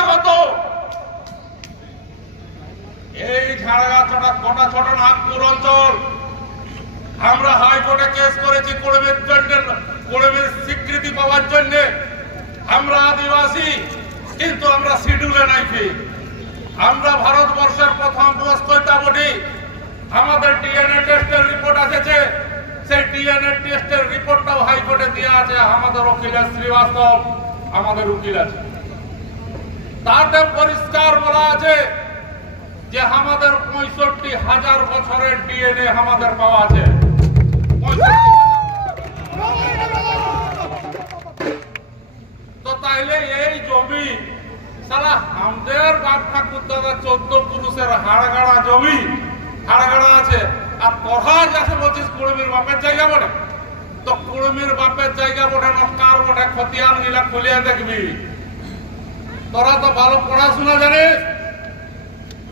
বহিরাগত। এই ঝাড়গাছড়া কোটা ছোট নাগপুর অঞ্চল আমরা হাইকোর্টে কেস করেছি কুড়মির স্বীকৃতি পাওয়ার জন্য। আমরা আদিবাসী, কিন্তু আমরা শিডিউলে নাই। আমরা ভারতবর্ষের প্রথম বস্কৈতা বডি। আমাদের ডিএনএ টেস্টের রিপোর্ট এসেছে, সেই ডিএনএ টেস্টের রিপোর্টটাও হাইকোর্টে দেওয়া আছে। আমাদের উকিল শ্রীবাস্তব, আমাদের উকিল আছে, তাতে পরিষ্কার বলা আছে যে আমাদের 65,000 বছরের ডিএনএ আমাদের পাওয়া আছে। তো তাইলে এই জমি সারা আমাদের বাপ ঠাকুর দাদা 14 পুরুষের হাড়গাড়া জমি, হাড়গাড়া আছে। আর তোরা যাকে বলছিস কুড়মির বাপের জায়গা বটে, তো কুড়মির বাপের জায়গা বটে না কার বটে খতিয়ান গিলা খুলিয়ে দেখবি। তোরা তো ভালো পড়াশোনা জানিস,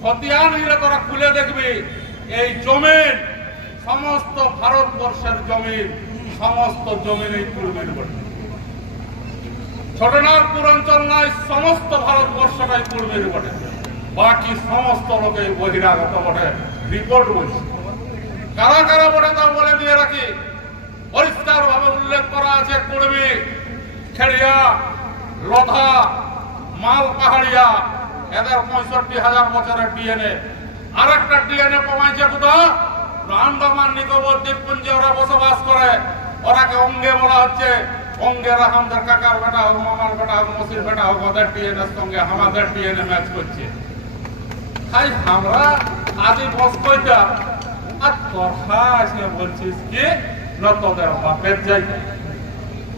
খতিয়ান গিলা তোরা খুলে দেখবি। এই জমিন সমস্ত ভারতবর্ষের জমিন, সমস্ত জমিন এই কুড়মির বটে। ছোটনাগপুর অঞ্চল নয়, সমস্ত ভারতবর্ষটাই কুড়মির বটে। বাকি সমস্ত লোকে বহিরাগত বটে। রিপোর্ট বলছে কারা কারা বটে তা বলে দিয়ে রাখি। পরিষ্কার ভাবে উল্লেখ করা আছে কুড়মি, খেড়িয়া, লোধা, মাল পাহাড়িয়া, এদের 65,000 বছরের ডিএনএ। আর একটা ডিএনএ পাওয়াইছে কোথাও আন্দামান নিকোবর দ্বীপপুঞ্জে ওরা বসবাস করে। ওরাকে অঙ্গে বলা হচ্ছে। অঙ্গেরা আমাদের কাকার বেটা হোক, মামার বেটা হোক, মসির বেটা হোক, ওদের ডিএনএ সঙ্গে আমাদের ডিএনএ ম্যাচ করছে। তাই আমরা আদি বস্কৈতা, আর তোরা এসে বলছিস কি না তোদের বাপের জায়গা।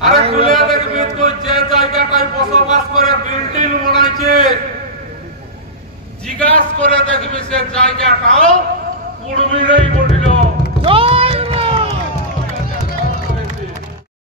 আরে খুলে দেখবি তুই যে জায়গাটায় বসবাস করে বিল্ডিং বানাইছে, জিজ্ঞাস করে দেখবি সে জায়গাটাও কুড়মিরে